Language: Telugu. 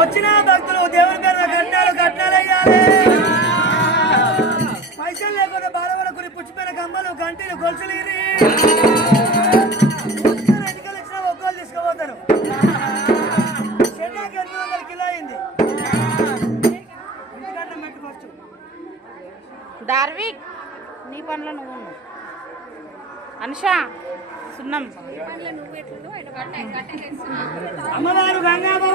వచ్చిన భక్తులు దేవుని పేరు కట్నాలు వేయాలి. పైసలు లేకపోతే బాలవడకుని పుచ్చిపోయిన కమ్మలు గంటలు గొలుసులు ఎన్నికలు ఇచ్చిన ఒక్కలు తీసుకుపోతారు. చెన్నాకి 800 కిలో అయింది. ఇంటికన్నా మెట్టు ఫస్ట్ దార్విక్ నీ పనులు నువ్వు అనుషా సున్నం అమ్మవారు గంగాబాయి